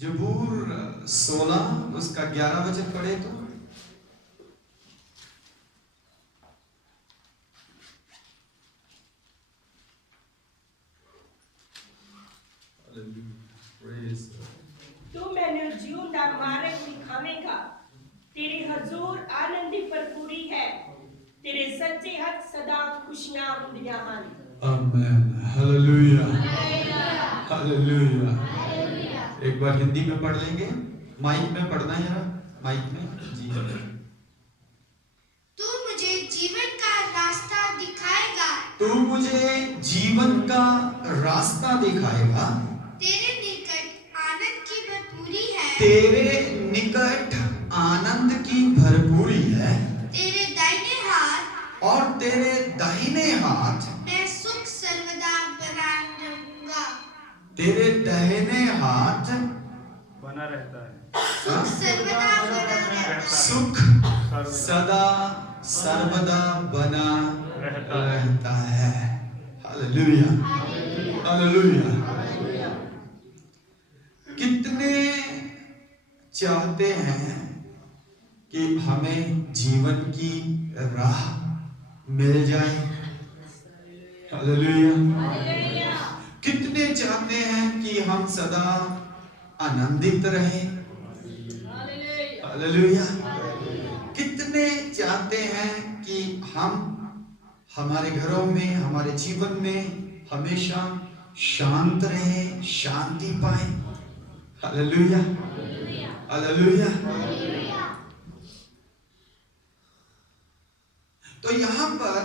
जबूर 16 उसका 11 वचन पढ़े तो। तू मैंने जिंदा मार्ग दिखावेगा, तेरे हजूर आनंदी भरपूरी है, तेरे सच्चे हाथ सदा खुशियां मुंदियां हन। आमेन, हालेलुया, हालेलुया। एक बार हिंदी में पढ़ लेंगे, माइक में पढ़ना है ना, माइक में जी। तू मुझे जीवन का रास्ता दिखाएगा, तू मुझे जीवन का रास्ता दिखाएगा, तेरे निकट आनंद की भरपूरी है, तेरे निकट आनंद की भरपूरी है, तेरे दाहिने हाथ और तेरे दाहिने हाथ मैं सुख सर्वदा बना रहूंगा। तेरे दाहिने हाथ बना रहता है, सुख सर्वदा बना रहता है, सुख सदा सर्वदा बना रहता है। Hallelujah, hallelujah. कितने चाहते हैं कि हमें जीवन की राह मिल जाए। हालेलुया। कितने चाहते हैं कि हम सदा आनंदित रहें। हालेलुया। कितने चाहते हैं कि हम हमारे घरों में, हमारे जीवन में हमेशा शांत रहें, शांति पाए। Hallelujah, hallelujah. तो यहां पर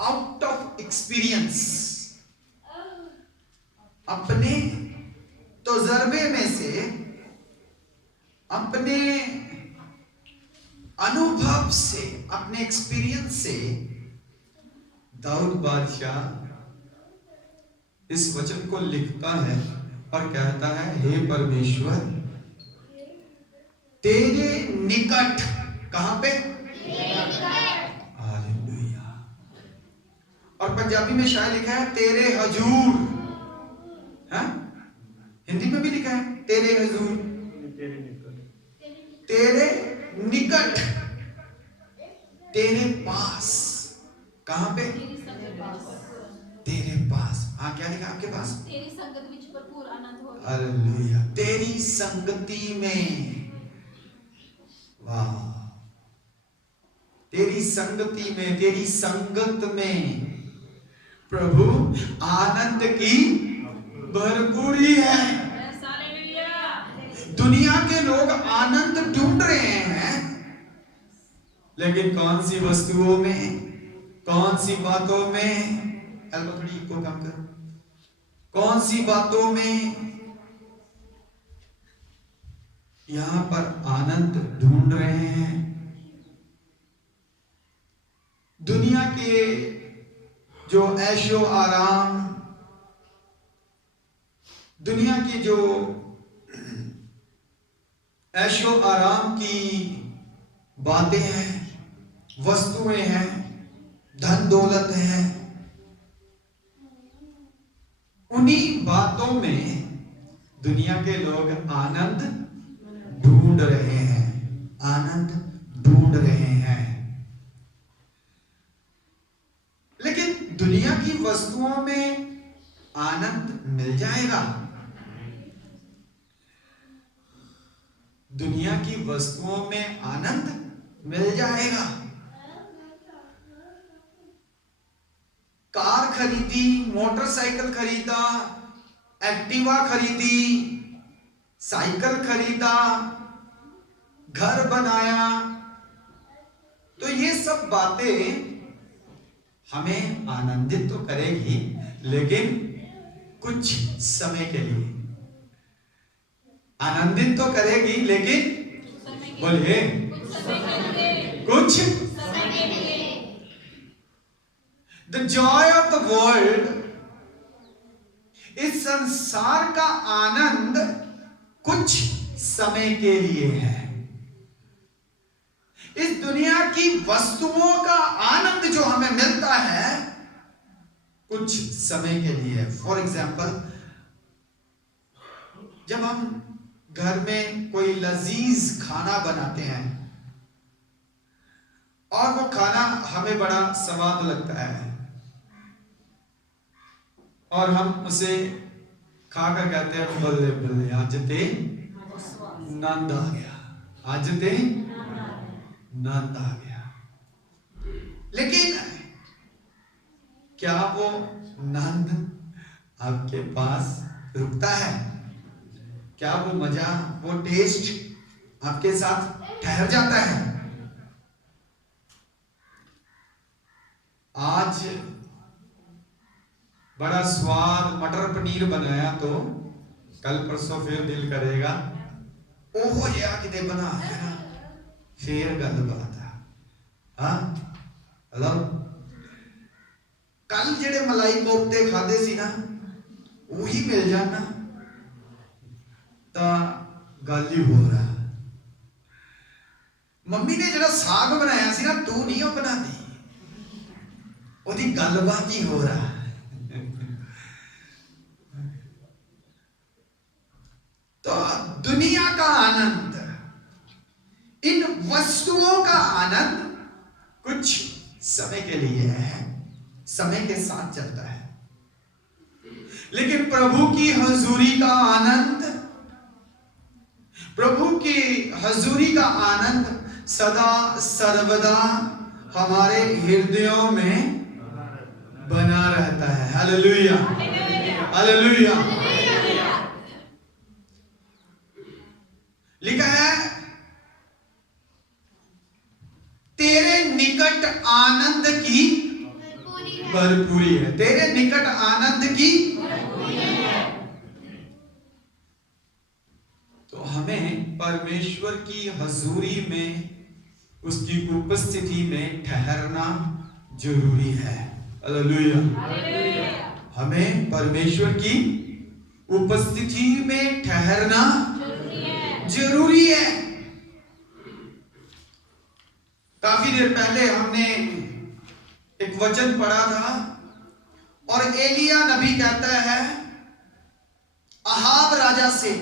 आउट ऑफ एक्सपीरियंस, अपने तजुर्बे में से, अपने अनुभव से, अपने एक्सपीरियंस से दाऊद बादशाह इस वचन को लिखता है और कहता है, हे परमेश्वर, तेरे निकट, कहां पे? हालेलुया। और पंजाबी में शायद लिखा है तेरे हजूर, है? हिंदी में भी लिखा है तेरे हजूर, तेरे निकट, तेरे पास, कहां पे? तेरे पास। हाँ, क्या लिखा आपके पास? तेरी संगत विच भरपूर आनंद हो। हालेलुया। तेरी संगति में, वाह, तेरी संगति में, तेरी संगत में प्रभु आनंद की भरपूरी है। दुनिया के लोग आनंद ढूंढ रहे हैं, लेकिन कौन सी वस्तुओं में, कौन सी बातों में, थोड़ी को कम कर, कौन सी बातों में यहां पर आनंद ढूंढ रहे हैं? दुनिया के जो ऐशो आराम, दुनिया की जो ऐशो आराम की बातें हैं, वस्तुएं हैं, धन दौलत है, उन्हीं बातों में दुनिया के लोग आनंद ढूंढ रहे हैं, आनंद ढूंढ रहे हैं। लेकिन दुनिया की वस्तुओं में आनंद मिल जाएगा? दुनिया की वस्तुओं में आनंद मिल जाएगा? कार खरीदी, मोटरसाइकिल खरीदा, एक्टिवा खरीदी, साइकिल खरीदा, घर बनाया, तो ये सब बातें हमें आनंदित तो करेगी, लेकिन कुछ समय के लिए आनंदित तो करेगी, लेकिन बोलिए कुछ। The Joy of the world, इस संसार का आनंद कुछ समय के लिए है। इस दुनिया की वस्तुओं का आनंद जो हमें मिलता है कुछ समय के लिए है। फॉर एग्जाम्पल, जब हम घर में कोई लजीज खाना बनाते हैं और वो खाना हमें बड़ा स्वाद लगता है और हम उसे खाकर कहते हैं बल्ले बल्ले आज ते नंद आ गया, आज ते नंद आ गया। लेकिन क्या वो नंद आपके पास रुकता है? क्या वो मजा, वो टेस्ट आपके साथ ठहर जाता है? आज बड़ा स्वाद मटर पनीर बनाया तो कल परसों फिर दिल करेगा ओहो ये किते बना है ना, फिर गल बात है। हाँ हेलो, कल जेड़े मलाई कोफ्ते खादे सी ना वही मिल जाना तो गल ही हो रहा। मम्मी ने जेड़ा साग बनाया सी ना तू नहीं बना दी, ओदी गलबात ही हो रहा। तो दुनिया का आनंद, इन वस्तुओं का आनंद कुछ समय के लिए है, समय के साथ चलता है, लेकिन प्रभु की हजूरी का आनंद, प्रभु की हजूरी का आनंद सदा सर्वदा हमारे हृदयों में बना रहता है। Hallelujah, hallelujah. लिखा है तेरे निकट आनंद की भरपूरी है, तेरे निकट आनंद की। तो हमें परमेश्वर की हजूरी में, उसकी उपस्थिति में ठहरना जरूरी है। हालेलुया। हमें परमेश्वर की उपस्थिति में ठहरना जरूरी है। काफी देर पहले हमने एक वचन पढ़ा था और एलिया नबी कहता है अहाब राजा से,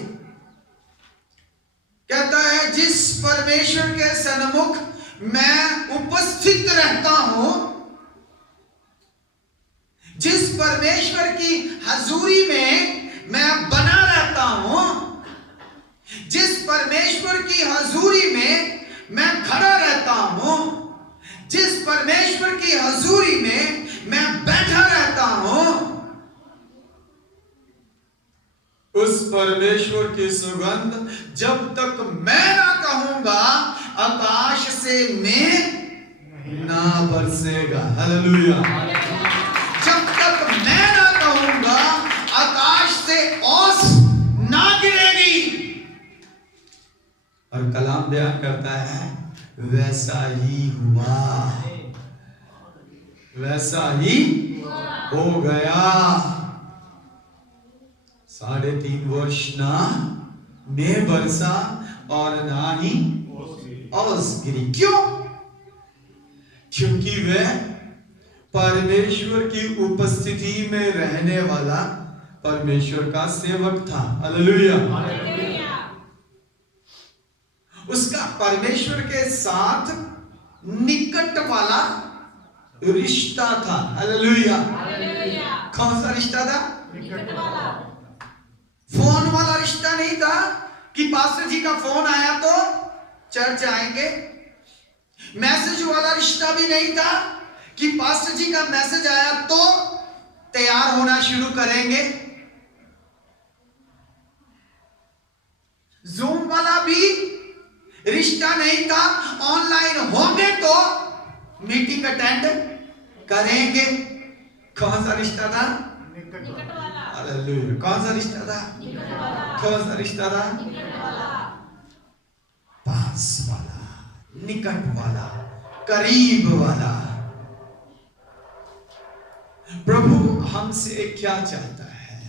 कहता है जिस परमेश्वर के सन्मुख मैं उपस्थित रहता हूं, जिस परमेश्वर की हजूरी में मैं बना रहता हूं, जिस परमेश्वर की हजूरी में मैं खड़ा रहता हूं, जिस परमेश्वर की हजूरी में मैं बैठा रहता हूं, उस परमेश्वर की सुगंध जब तक मैं ना कहूंगा आकाश से मैं ना बरसेगा। हालेलुया। जब तक मैं ना कहूंगा आकाश से ओस ना गिरेगी। और कलाम बयान करता है वैसा ही हुआ, वैसा ही हो गया। 3.5 वर्ष ना में बरसा और ना ही ओस गिरी। क्यों? क्योंकि वह परमेश्वर की उपस्थिति में रहने वाला परमेश्वर का सेवक था। हालेलुया। उसका परमेश्वर के साथ निकट वाला रिश्ता था। हालेलुया। कौन सा रिश्ता था? निकट वाला। फोन वाला रिश्ता नहीं था कि पास्टर जी का फोन आया तो चर्च आएंगे। मैसेज वाला रिश्ता भी नहीं था कि पास्टर जी का मैसेज आया तो तैयार होना शुरू करेंगे। जूम वाला भी रिश्ता नहीं था, ऑनलाइन होंगे तो मीटिंग अटेंड करेंगे। कौन सा रिश्ता था? निकट वाला। हालेलुया। कौन सा रिश्ता था? निकट वाला। कौन सा रिश्ता था? निकट वाला। पास वाला, निकट वाला, करीब वाला। प्रभु हमसे क्या चाहता है?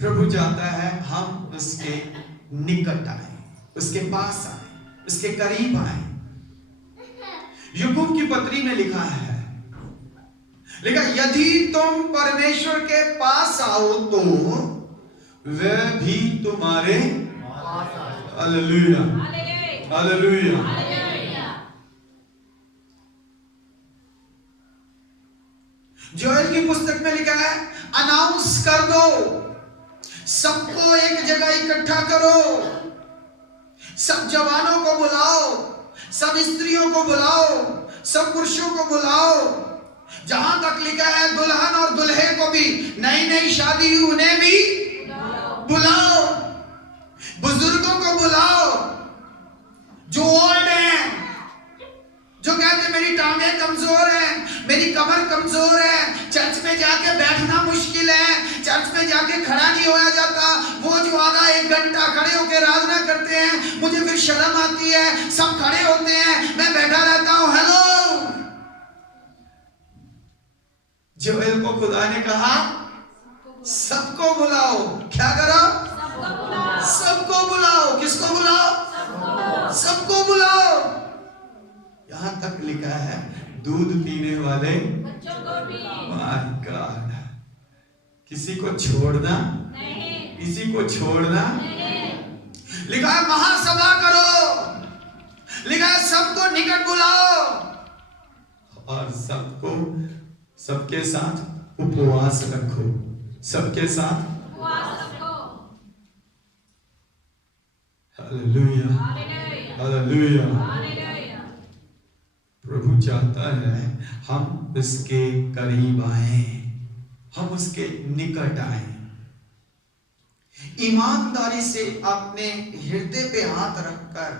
प्रभु चाहता है हम उसके निकट आए, उसके पास आए, उसके करीब आए। याकूब की पत्री में लिखा है, लिखा यदि तुम परमेश्वर के पास आओ तो वे भी तुम्हारे हालेलुया हालेलुया। जोएल की पुस्तक में लिखा है, अनाउंस कर दो, सबको एक जगह इकट्ठा करो, सब जवानों को बुलाओ, सब स्त्रियों को बुलाओ, सब पुरुषों को बुलाओ। जहां तक लिखा है दुल्हन और दुल्हे को भी, नई नई शादी हुई उन्हें भी बुलाओ, बुजुर्गों को बुलाओ, जो ओल्ड हैं, जो कहते मेरी टांगें कमजोर हैं, मेरी कमर कमजोर है, चर्च में जाके बैठना मुश्किल है, चर्च में जाके खड़ा नहीं होया जाता, वो जो आधा एक घंटा खड़े होकर आराधना करते हैं, मुझे फिर शर्म आती है, सब खड़े होते हैं, मैं बैठा रहता हूं। हेलो, जोएल को खुदा ने कहा सबको बुलाओ। क्या करो? सबको बुलाओ। किसको बुलाओ? सबको बुलाओ। यहां तक लिखा है दूध पीने वाले बच्चों को भी। माय गॉड, किसी को छोड़ना नहीं, किसी को छोड़ना नहीं। लिखा है महासभा करो, लिखा है सबको निकट बुलाओ और सबको सबके साथ उपवास रखो, सबके साथ उपवास रखो। Hallelujah hallelujah, hallelujah. हालेलुया। प्रभु चाहता है हम उसके करीब आए, हम उसके निकट आए। ईमानदारी से अपने हृदय पे हाथ रखकर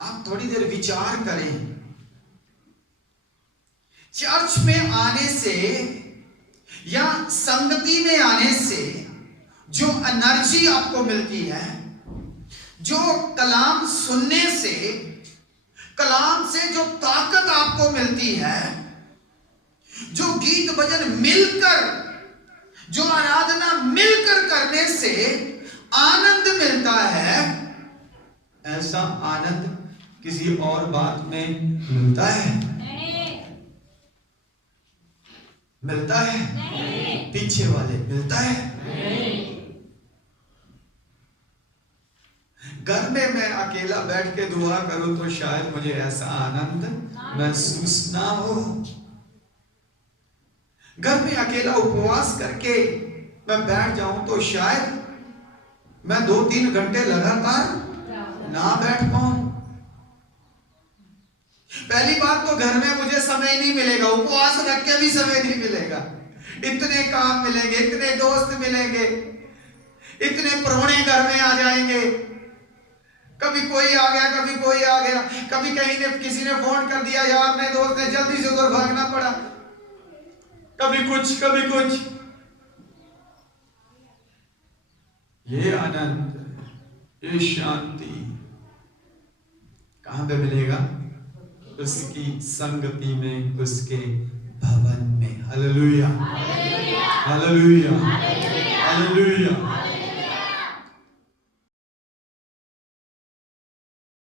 आप थोड़ी देर विचार करें। चर्च में आने से या संगति में आने से जो एनर्जी आपको मिलती है, जो कलाम सुनने से, कलाम से जो ताकत आपको मिलती है, जो गीत भजन मिलकर, जो आराधना मिलकर करने से आनंद मिलता है, ऐसा आनंद किसी और बात में मिलता है? मिलता है? नहीं। पीछे वाले मिलता है? घर में मैं अकेला बैठ के दुआ करूं तो शायद मुझे ऐसा आनंद महसूस ना हो। घर में अकेला उपवास करके मैं बैठ जाऊं तो शायद मैं 2-3 घंटे लगातार ना बैठ पाऊं। पहली बात तो घर में मुझे समय नहीं मिलेगा, उपवास रख के भी समय नहीं मिलेगा। इतने काम मिलेंगे, इतने दोस्त मिलेंगे, इतने प्राहुणे घर में आ जाएंगे, कभी कोई आ गया, कभी कोई आ गया, कभी कहीं ने किसी ने फोन कर दिया, यार मेरे दोस्त ने जल्दी से उधर भागना पड़ा, कभी कुछ कभी कुछ। ये आनंद, ये शांति कहां पे मिलेगा? उसकी संगति में, उसके भवन में। Hallelujah hallelujah hallelujah hallelujah.